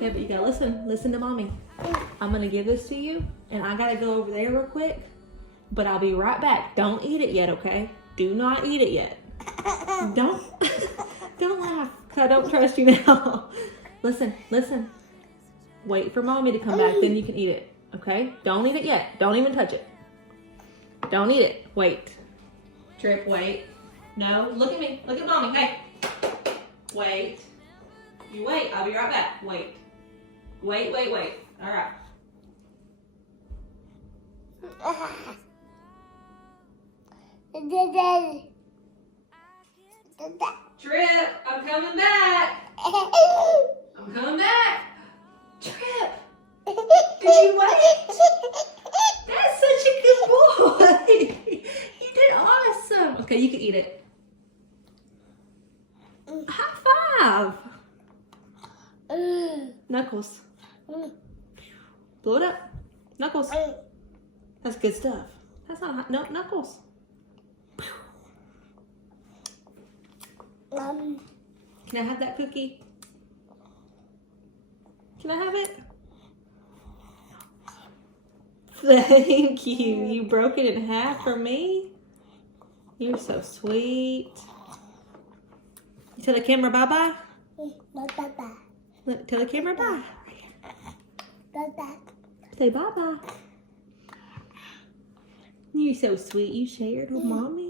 Okay, but you gotta listen. Listen to mommy. I'm gonna give this to you, and I gotta go over there real quick, but I'll be right back. Don't eat it yet, okay? Do not eat it yet. Don't laugh, 'cause I don't trust you now. Listen. Wait for mommy to come back, then you can eat it, okay? Don't eat it yet. Don't even touch it. Don't eat it. Wait. Tripp, wait. No, look at me. Look at mommy. Hey. Wait. You wait. I'll be right back. Wait. Wait. All right. Tripp, I'm coming back. I'm coming back. Tripp, did you wait? That's such a good boy. You did awesome. Okay, you can eat it. High five. Knuckles. Blow it up. Knuckles. That's good stuff. That's not hot. No, Knuckles. Can I have that cookie? Can I have it? Thank you. You broke it in half for me? You're so sweet. You tell the camera bye-bye? Bye-bye. Look, tell the camera bye. Bye-bye. Say bye-bye. You're so sweet. You shared with mommy.